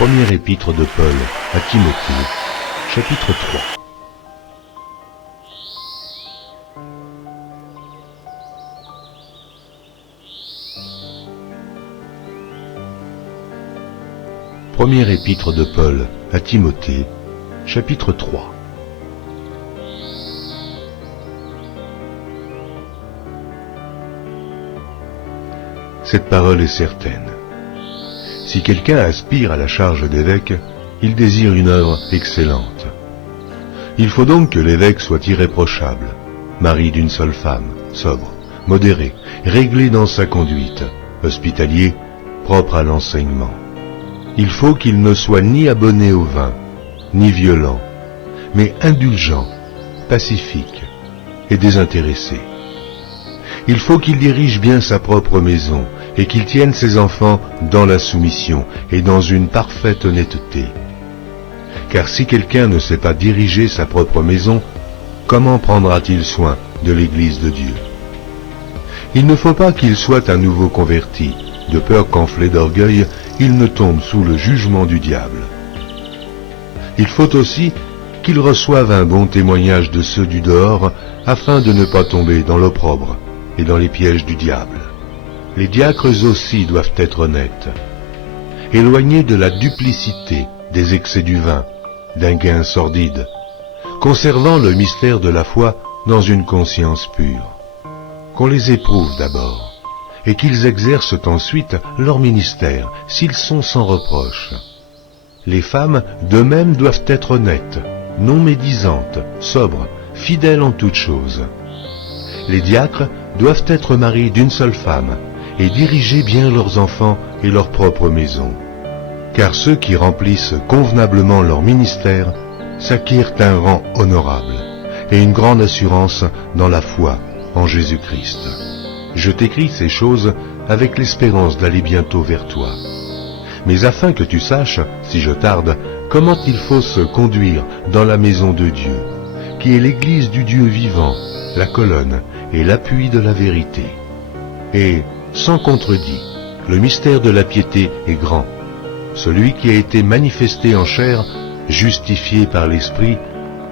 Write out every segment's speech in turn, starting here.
Première épître de Paul à Timothée, chapitre 3. Première épître de Paul à Timothée, chapitre 3. Cette parole est certaine. Si quelqu'un aspire à la charge d'évêque, il désire une œuvre excellente. Il faut donc que l'évêque soit irréprochable, mari d'une seule femme, sobre, modéré, réglé dans sa conduite, hospitalier, propre à l'enseignement. Il faut qu'il ne soit ni abonné au vin, ni violent, mais indulgent, pacifique et désintéressé. Il faut qu'il dirige bien sa propre maison et qu'il tienne ses enfants dans la soumission et dans une parfaite honnêteté. Car si quelqu'un ne sait pas diriger sa propre maison, comment prendra-t-il soin de l'Église de Dieu? Il ne faut pas qu'il soit un nouveau converti, de peur qu'enflé d'orgueil, il ne tombe sous le jugement du diable. Il faut aussi qu'il reçoive un bon témoignage de ceux du dehors, afin de ne pas tomber dans l'opprobre et dans les pièges du diable. Les diacres aussi doivent être honnêtes, éloignés de la duplicité, des excès du vin, d'un gain sordide, conservant le mystère de la foi dans une conscience pure. Qu'on les éprouve d'abord, et qu'ils exercent ensuite leur ministère, s'ils sont sans reproche. Les femmes, de même, doivent être honnêtes, non médisantes, sobres, fidèles en toutes choses. Les diacres doivent être mariés d'une seule femme, et diriger bien leurs enfants et leur propre maison. Car ceux qui remplissent convenablement leur ministère s'acquièrent un rang honorable et une grande assurance dans la foi en Jésus-Christ. Je t'écris ces choses avec l'espérance d'aller bientôt vers toi. Mais afin que tu saches, si je tarde, comment il faut se conduire dans la maison de Dieu, qui est l'Église du Dieu vivant, la colonne et l'appui de la vérité. Et, sans contredit, le mystère de la piété est grand. Celui qui a été manifesté en chair, justifié par l'Esprit,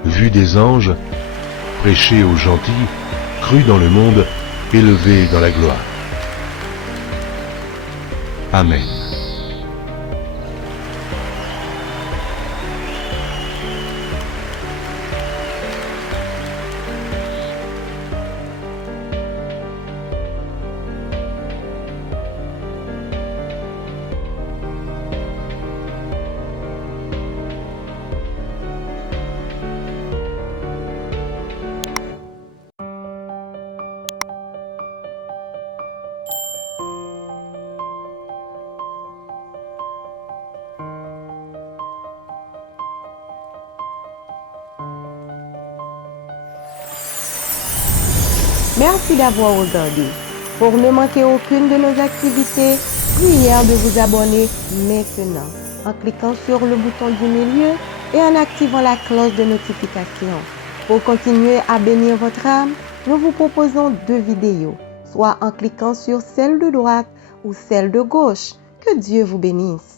vu des anges, prêché aux gentils, cru dans le monde, élevé dans la gloire. Amen. Merci d'avoir regardé. Pour ne manquer aucune de nos activités, prière de vous abonner maintenant en cliquant sur le bouton du milieu et en activant la cloche de notification. Pour continuer à bénir votre âme, nous vous proposons 2 vidéos, soit en cliquant sur celle de droite ou celle de gauche. Que Dieu vous bénisse.